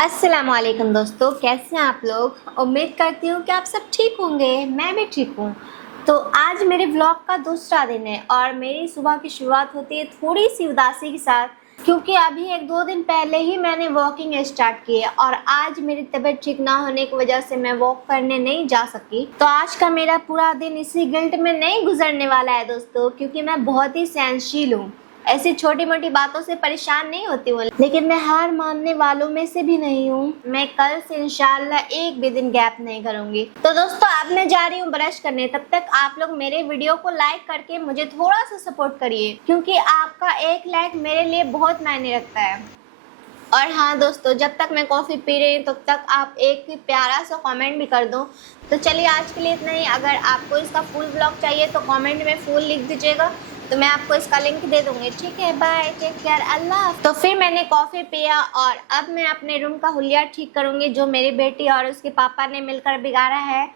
अस्सलामुअलैकुम दोस्तों, कैसे हैं आप लोग। उम्मीद करती हूँ कि आप सब ठीक होंगे। मैं भी ठीक हूँ। तो आज मेरे व्लॉग का दूसरा दिन है और मेरी सुबह की शुरुआत होती है थोड़ी सी उदासी के साथ, क्योंकि अभी 1-2 दिन पहले ही मैंने वॉकिंग स्टार्ट की है और आज मेरी तबीयत ठीक ना होने की वजह से मैं वॉक करने नहीं जा सकी। तो आज का मेरा पूरा दिन इसी गिल्ट में नहीं गुजरने वाला है दोस्तों, क्योंकि मैं बहुत ही सहनशील हूँ। ऐसी छोटी मोटी बातों से परेशान नहीं होती हूँ, लेकिन मैं हार मानने वालों में से भी नहीं हूँ। मैं कल से इंशाल्लाह एक भी दिन गैप नहीं करूंगी। तो दोस्तों अब मैं जा रही हूँ ब्रश करने। तब तक आप लोग मेरे वीडियो को लाइक करके मुझे थोड़ा सा सपोर्ट करिए, क्योंकि आपका एक लाइक मेरे लिए बहुत मायने रखता है। और हाँ दोस्तों, जब तक मैं कॉफ़ी पी रही हूँ तब तक आप एक प्यारा सा कमेंट भी कर दो। तो चलिए आज के लिए इतना ही। अगर आपको इसका फुल ब्लॉग चाहिए तो कमेंट में फुल लिख दीजिएगा, तो मैं आपको इसका लिंक दे दूँगी। ठीक है, बाय, टेक केयर, अल्लाह। तो फिर मैंने कॉफ़ी पिया और अब मैं अपने रूम का हुलिया ठीक करूँगी, जो मेरी बेटी और उसके पापा ने मिलकर बिगाड़ा है।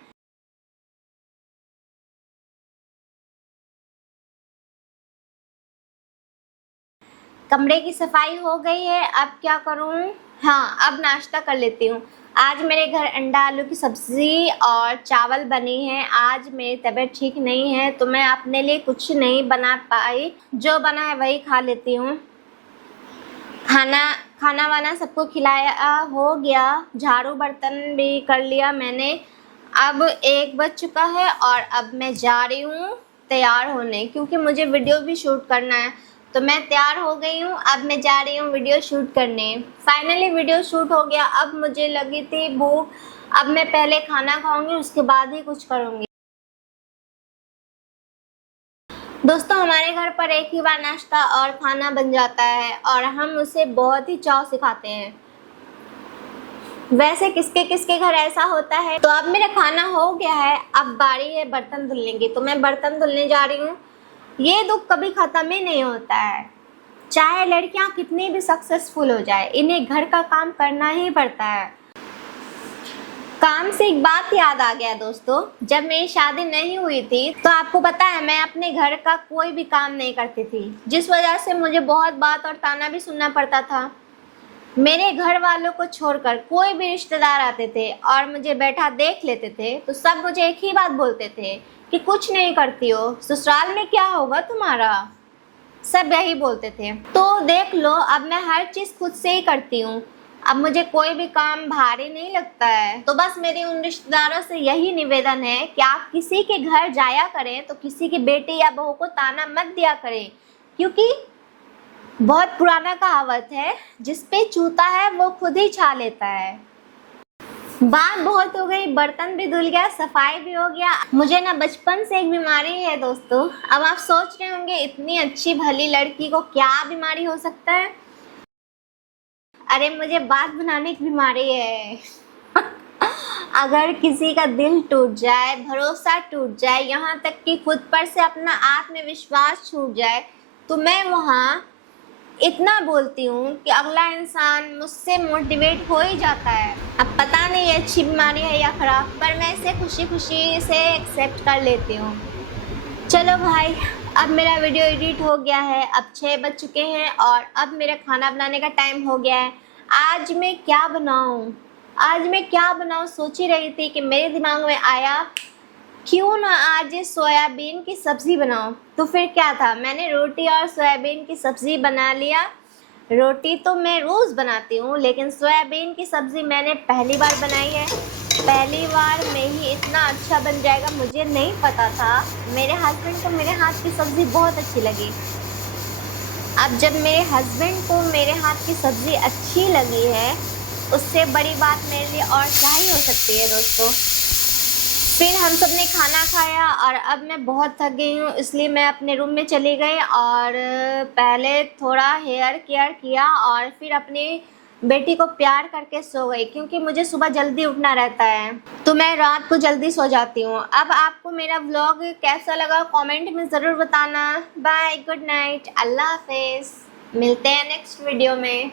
कमरे की सफाई हो गई है, अब क्या करूँ। हाँ, अब नाश्ता कर लेती हूँ। आज मेरे घर अंडा आलू की सब्ज़ी और चावल बनी है। आज मेरी तबीयत ठीक नहीं है तो मैं अपने लिए कुछ नहीं बना पाई, जो बना है वही खा लेती हूँ। खाना वाना सबको खिलाया हो गया, झाड़ू बर्तन भी कर लिया मैंने। अब 1 बज चुका है और अब मैं जा रही हूँ तैयार होने, क्योंकि मुझे वीडियो भी शूट करना है। तो मैं तैयार हो गई हूँ, अब मैं जा रही हूँ वीडियो शूट करने। फाइनली वीडियो शूट हो गया। अब मुझे लगी थी भूख, अब मैं पहले खाना खाऊंगी, उसके बाद ही कुछ करूँगी। दोस्तों हमारे घर पर एक ही बार नाश्ता और खाना बन जाता है और हम उसे बहुत ही चाव से खाते हैं। वैसे किसके किसके घर ऐसा होता है। तो अब मेरा खाना हो गया है, अब बारी है बर्तन धुलने की। तो मैं बर्तन धुलने जा रही हूँ। ये दुख कभी खत्म ही नहीं होता है। चाहे लड़कियां कितनी भी सक्सेसफुल हो जाए, इन्हें घर का काम करना ही पड़ता है। काम से एक बात याद आ गया दोस्तों, जब मेरी शादी नहीं हुई थी तो आपको पता है मैं अपने घर का कोई भी काम नहीं करती थी, जिस वजह से मुझे बहुत बात और ताना भी सुनना पड़ता था। मेरे घर वालों को छोड़कर कोई भी रिश्तेदार आते थे और मुझे बैठा देख लेते थे तो सब मुझे एक ही बात बोलते थे कि कुछ नहीं करती हो, ससुराल में क्या होगा तुम्हारा। सब यही बोलते थे। तो देख लो, अब मैं हर चीज़ खुद से ही करती हूँ। अब मुझे कोई भी काम भारी नहीं लगता है। तो बस मेरे उन रिश्तेदारों से यही निवेदन है कि आप किसी के घर जाया करें तो किसी की बेटी या बहू को ताना मत दिया करें, क्योंकि बहुत पुराना कहावत है, जिस पे चूता है वो खुद ही छा लेता है। बात बहुत हो गई, बर्तन भी धुल गया, सफाई भी हो गया। मुझे ना बचपन से एक बीमारी है दोस्तों। अब आप सोच रहे होंगे इतनी अच्छी भली लड़की को क्या बीमारी हो सकता है। अरे मुझे बात बनाने की बीमारी है। अगर किसी का दिल टूट जाए, भरोसा टूट जाए, यहाँ तक कि खुद पर से अपना आत्मविश्वास छूट जाए, तो मैं वहाँ इतना बोलती हूँ कि अगला इंसान मुझसे मोटिवेट हो ही जाता है। अब पता नहीं ये अच्छी बीमारी है या ख़राब, पर मैं इसे खुशी खुशी से एक्सेप्ट कर लेती हूँ। चलो भाई, अब मेरा वीडियो एडिट हो गया है। अब 6 बज चुके हैं और अब मेरा खाना बनाने का टाइम हो गया है। आज मैं क्या बनाऊँ सोच ही रही थी कि मेरे दिमाग में आया क्यों ना आज सोयाबीन की सब्ज़ी बनाऊँ। तो फिर क्या था, मैंने रोटी और सोयाबीन की सब्ज़ी बना लिया। रोटी तो मैं रोज़ बनाती हूँ, लेकिन सोयाबीन की सब्ज़ी मैंने पहली बार बनाई है। पहली बार में ही इतना अच्छा बन जाएगा मुझे नहीं पता था। मेरे हस्बैंड को मेरे हाथ की सब्ज़ी बहुत अच्छी लगी। अब जब मेरे हस्बैंड को मेरे हाथ की सब्ज़ी अच्छी लगी है, उससे बड़ी बात मेरे लिए और क्या ही हो सकती है दोस्तों। फिर हम सब ने खाना खाया और अब मैं बहुत थक गई हूँ, इसलिए मैं अपने रूम में चली गई और पहले थोड़ा हेयर केयर किया और फिर अपनी बेटी को प्यार करके सो गई, क्योंकि मुझे सुबह जल्दी उठना रहता है तो मैं रात को जल्दी सो जाती हूँ। अब आपको मेरा व्लॉग कैसा लगा कमेंट में ज़रूर बताना। बाय, गुड नाइट, अल्लाह हाफिज़। मिलते हैं नेक्स्ट वीडियो में।